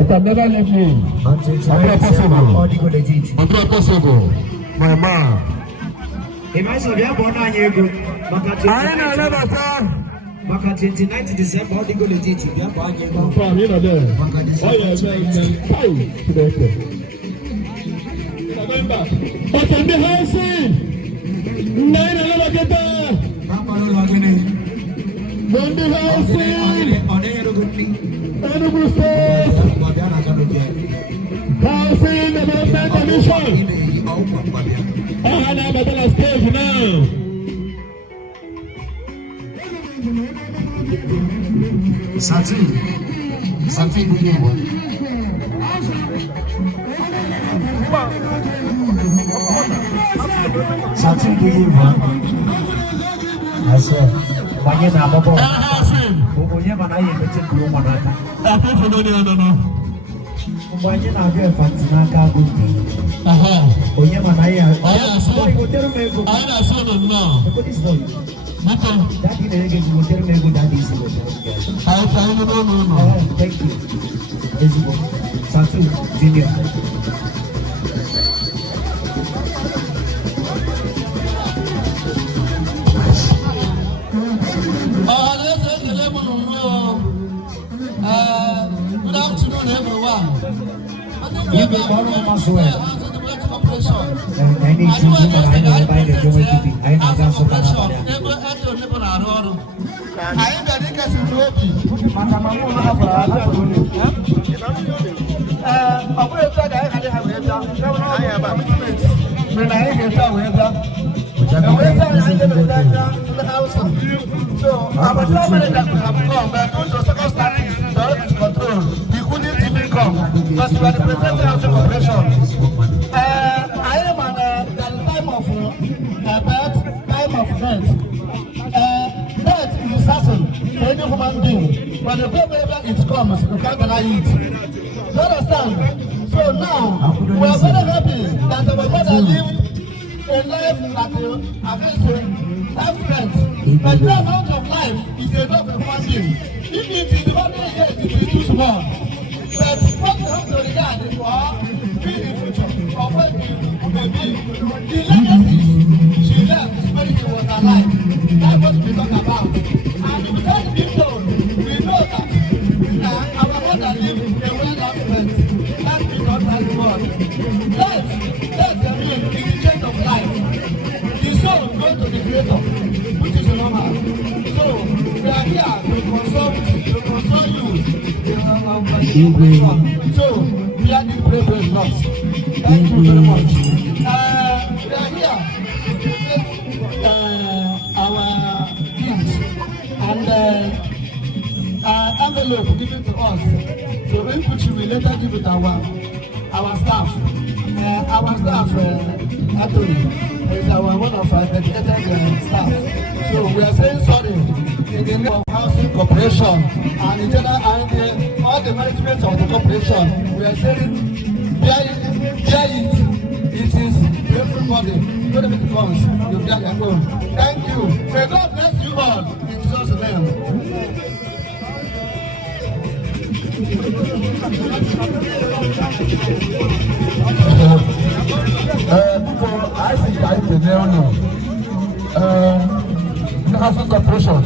It can never leave me. Until possible. My man. I know 29th December, all the go legit. You know there. Oh yeah, but on the housing, 9/11 get there. On the housing, Enugu State, housing development commission. I'm at the stage now. Something new. Something new. I said, Bagay na Neboh. Oye mana ye bete kulo mana. Oye na ge fatina ka guti. Oye mana ye. Oye hotel me go. I na so no. Ko this boy. Daddy na ge hotel me go daddy is go. No. Thank you. Ezinne. Satu Junior. Good afternoon, everyone. You be one of us well. I need to I buy the joy to be. I know that's what So, our government that we have come, we are going to second starting direct control. We couldn't even come because we are the president of the corporation. I am at the time of birth, time of death. Death is certain to any human being. But the moment it comes, you can't deny it. You understand? So now, we are very happy that our mother lived a life that against life. But the amount of life is enough for one being. If it is 100 years, it is too small. But what you have to regard is for being the future of what may be. The legacy she left when she was alive. That's what we talk about. And without being told, we know that our mother lived a well-loved life. That is not that word. That's the meaning, is the change of life. The soul goes to the Creator. Which is normal. So, we are here to consult you. So, we are the brave lost. Thank you very much. We are here to present our gifts and envelope given to us. So, in which we later give it our staff. Our staff Anthony is one of our dedicated staff. So we are saying sorry in the name of Housing Corporation and in general and all the management of the corporation. We are saying bear it. It is everybody. Don't make it comes. You bear your own. Thank you. May God bless you all in Jesus' name. Before I think I can now. The Housing Corporation,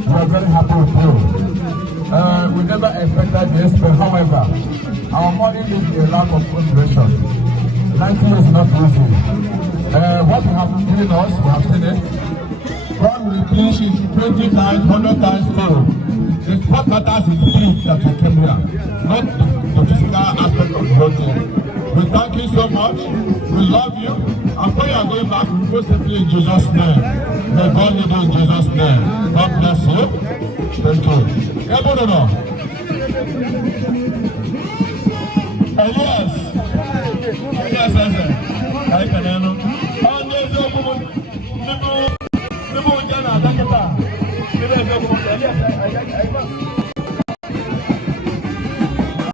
we are very happy with you. We never expected this, but however, our money is a lot of motivation. 90 is not easy. What you have given us, we have seen it. God will replenish it 20 times, 100 times full. The what matters is the faith that you came here, not the physical aspect of the whole thing. We thank you so much. We love you. And when you are going back, we go simply in Jesus' name. May God lead you in Jesus' name. God bless you. Thank you. Ebonono. Elias. Elias Eze. Kai Kanano. Onyezo kumu. Nibu Jana Daketa. Elias kumu. Elias.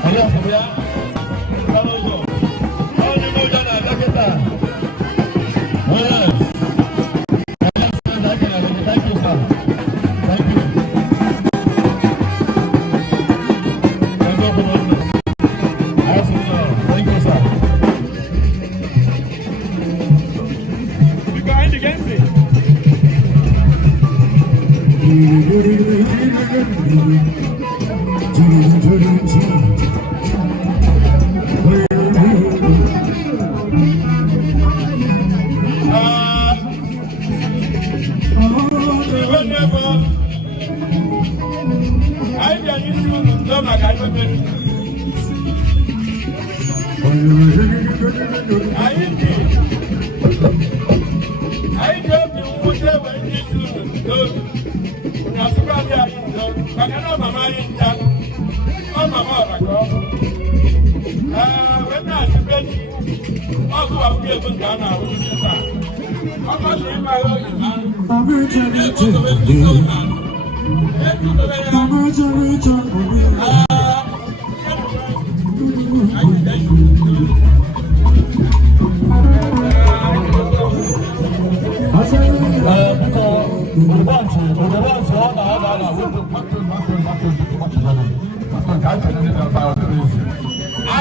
Elias kumu ya. Kanozo. Nibu Jana Daketa. Yes. Thank you, sir. Thank you. Thank you, sir. You behind against it.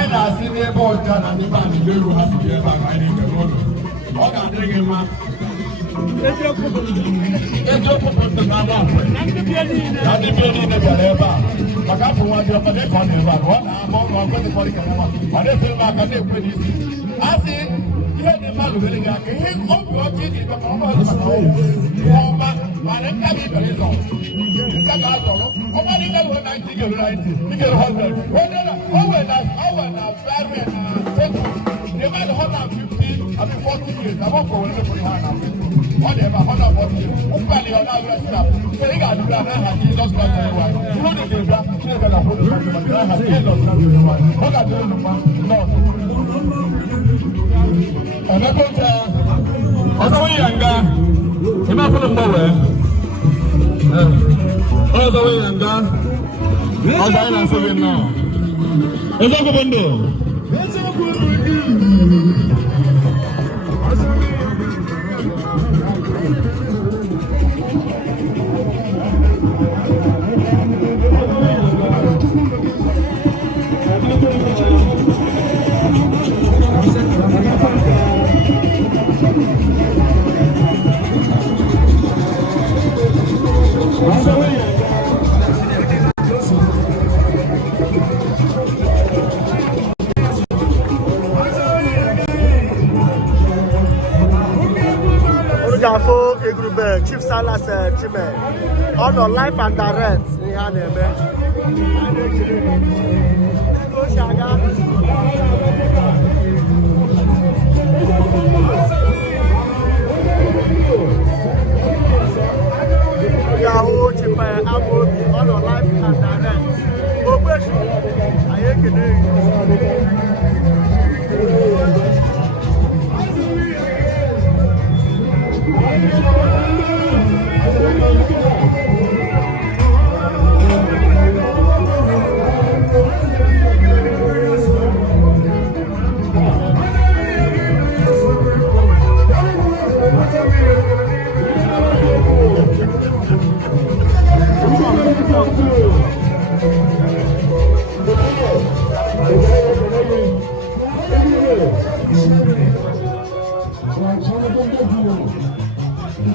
I see Neboh and Ibuzor has to be riding the road. What are they doing, man? Let's go to the Neboh. Not the building of the Neboh. But after one, you're going to call Neboh. What I'm going to call Neboh. But they feel like I did pretty. I see, you had the man who really got him up your TV, but I'm not going to but I'm coming to his own. You can't ask for it. How many guys were 90 to 90? You get 100. When they might have 150, I mean 40 years. I won't go anybody hand. Whatever, 140 years. Who can you allow rest up? So you got to do that and Jesus Christ anyway. You know the day that you're going to hold the country, but I have Jesus Christ. What are you doing, man? No. And I go to also younger. You might put them nowhere. All the way and down. All the way and so now. Is that the window? Chief Salas Chime on the life and direct in Haneme. Yahoo Chief Amokwe on the life and direct. Operation I I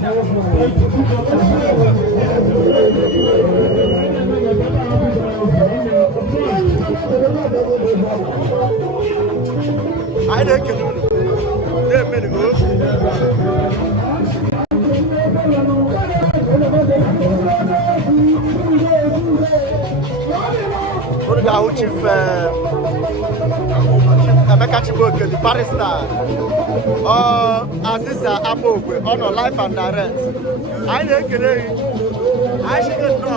don't get it. Chief Emeka Chiboke, the barrister, Aziza Amokwe, on life and direct. I didn't get it. I should get no.